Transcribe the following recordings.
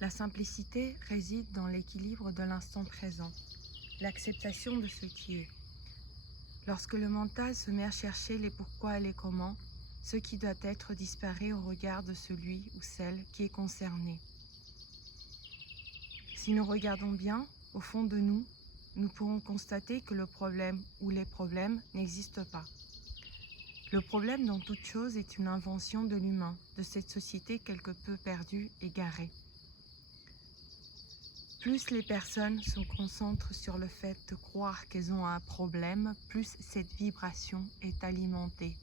La simplicité réside dans l'équilibre de l'instant présent, l'acceptation de ce qui est. Lorsque le mental se met à chercher les pourquoi et les comment, ce qui doit être disparaît au regard de celui ou celle qui est concerné. Si nous regardons bien, au fond de nous, nous pourrons constater que le problème ou les problèmes n'existent pas. Le problème dans toute chose est une invention de l'humain, de cette société quelque peu perdue, égarée. Plus les personnes se concentrent sur le fait de croire qu'elles ont un problème, plus cette vibration est alimentée,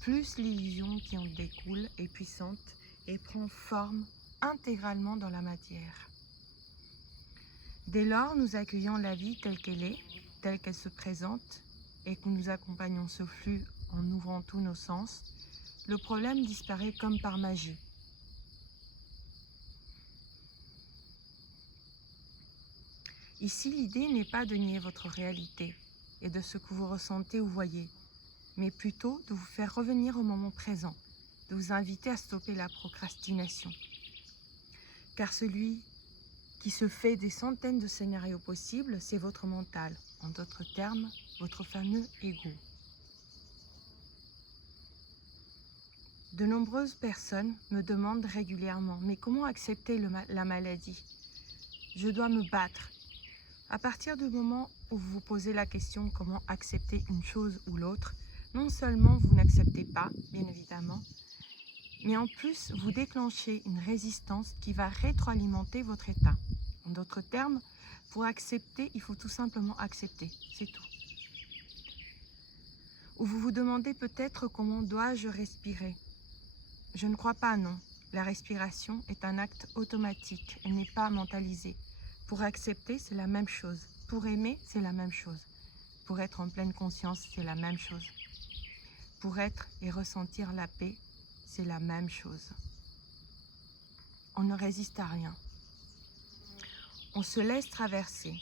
plus l'illusion qui en découle est puissante et prend forme intégralement dans la matière. Dès lors, nous accueillons la vie telle qu'elle se présente, et que nous accompagnons ce flux en ouvrant tous nos sens, le problème disparaît comme par magie. Ici, l'idée n'est pas de nier votre réalité et de ce que vous ressentez ou voyez, mais plutôt de vous faire revenir au moment présent, de vous inviter à stopper la procrastination. Car celui qui se fait des centaines de scénarios possibles, c'est votre mental, en d'autres termes, votre fameux ego. De nombreuses personnes me demandent régulièrement « Mais comment accepter la maladie ? Je dois me battre. » À partir du moment où vous vous posez la question « Comment accepter une chose ou l'autre ?», non seulement vous n'acceptez pas, bien évidemment, mais en plus vous déclenchez une résistance qui va rétroalimenter votre état. En d'autres termes, pour accepter, il faut tout simplement accepter, c'est tout. Ou vous vous demandez peut-être comment dois-je respirer ? Je ne crois pas, non. La respiration est un acte automatique, elle n'est pas mentalisée. Pour accepter, c'est la même chose. Pour aimer, c'est la même chose. Pour être en pleine conscience, c'est la même chose. Pour être et ressentir la paix, c'est la même chose. On ne résiste à rien. On se laisse traverser.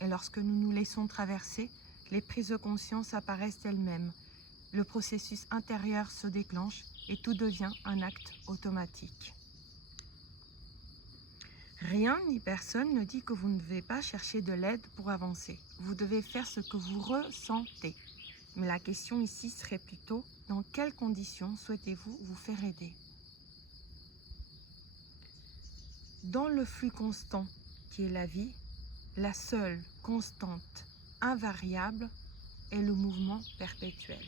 Et lorsque nous nous laissons traverser, les prises de conscience apparaissent elles-mêmes. Le processus intérieur se déclenche et tout devient un acte automatique. Rien ni personne ne dit que vous ne devez pas chercher de l'aide pour avancer. Vous devez faire ce que vous ressentez. Mais la question ici serait plutôt, dans quelles conditions souhaitez-vous vous faire aider ? Dans le flux constant qui est la vie, la seule constante invariable est le mouvement perpétuel.